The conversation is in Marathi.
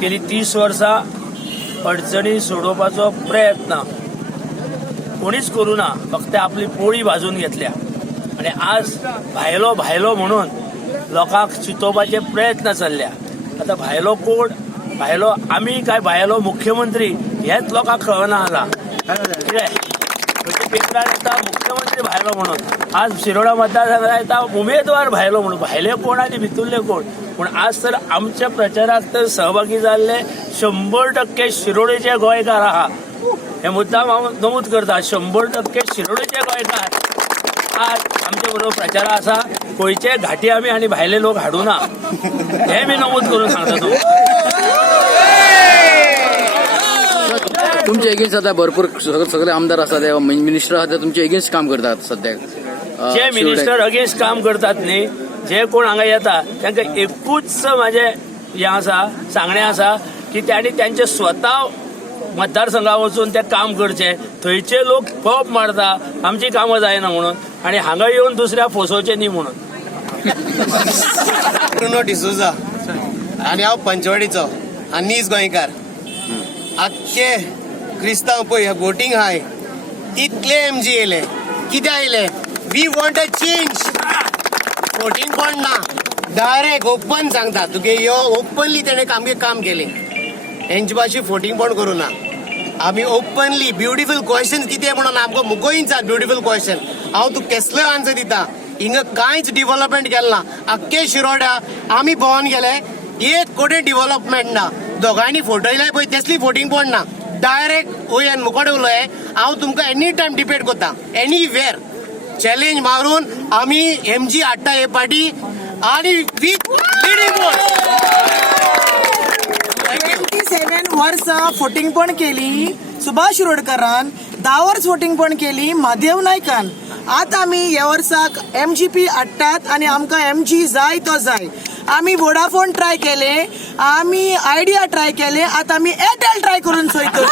गेली 30 वर्सां अडचणी सोडोवपाचो प्रयत्न कोणीच करू ना, फक्त आपली पोळी भाजून घेतल्या आणि आज भायलो भायलो म्हणून लोकांक चिंतोवपाचे प्रयत्न चल्ल्या. आता भायलो कोण, भायलो आमी काय भायलो मुख्यमंत्री हेच लोकांक कळना आला. पेपरार येता मुख्यमंत्री भायलो म्हणून, आज शिरोडा मतदारसंघात येता उमेदवार भायलो म्हणून. भायले कोण आनी भितुरले कोण? पूण आज तर आमच्या प्रचाराक तर सहभागी जाल्ले 100% शिरोडेचे गोंयकार आहा. हे मुद्दाम हांव नमूद करता, 100% शिरोडेचे गोंयकार आज आमचे बरोबर प्रचाराक आसा. गोंयचे घाटी आमी आनी भायले लोक हाडूं ना हे मी नमूद करून सांगता. तुमचे एगेन्स्ट आता भरपूर सगळे आमदार असतात, मिनिस्टर आहात, तुमचे एगेन्स्ट काम करतात सध्या. जे मिनिस्टर अगेन्स्ट काम करतात न्ही, जे कोण हांगा येता तांकां एकूच म्हाजे हें आसा, सांगणें आसा की त्यांनी त्यांचे स्वता मतदारसंघा वचून ते काम करचे. थंयचे लोक फोप मारता आमची कामां जायना म्हणून आनी हांगा येवन दुसऱ्या फसोवचे न्ही म्हणून. ब्रुनो डिसोजा आनी हांव पंचवाडीचो आनी नीज गोंयकार. आख्खे क्रिस्तांव पळय हे वोटींग आहाय तितले एमजी येयले. कित्याक येयले? We want a change. Voting कोण ना, डायरेक्ट ओपन सांगता तुगे यो ओपनली तेणे काम केले. हेंचे भाशेन फोटींग पण करूं ना. आमी ओपनली ब्युटिफूल क्वेश्चन कितें म्हणून आमकां मुगोयींचा ब्युटिफूल क्वेश्चन हांव तूं कसलोय आन्सर दिता. हिंगा कांयच डेव्हलपमेंट केलें ना. आख्खे शिरोड्या आमी भोंवन गेले, 1 कोटी डेव्हलपमेंट ना. दोगांयनी फोटयले पळय तसली फोटींग पण ना. डायरेक्ट वयन मुकोडे उलय. हांव तुमकां एनी टायम डिबेट करता, एनी वेर चॅलेंज मारून आमी एमजी हाडटा हे पार्टी आनी विथ लिडींग वोट. 27 वर्सां फोटिंग पण केली सुभाष शिरोडकरान, 10 वर्स फोटिंग पण केली महादेव नायकान. आतां आमी ह्या वर्साक MGP हाडटात आनी आमकां MG जाय तो जाय. आमी वोडाफोन ट्राय केले, आमी आयडिया ट्राय केले, आतां आमी एअरटेल ट्राय करून सोयतो.